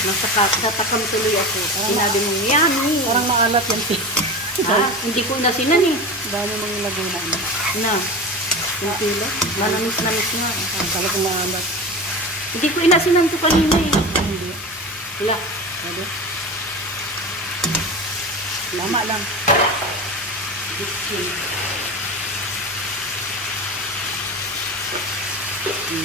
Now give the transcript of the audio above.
Natakam tuloy ako. Sinabi mo, yummy. Parang maalat yan. Hindi ko inasinan eh. Dami mong ilagay na. Na. Yung pila. Manamis-namis nga. Talagang maalat. Hindi ko inasinan to kanina eh. Hindi. Wala. Pwede. Lama lang.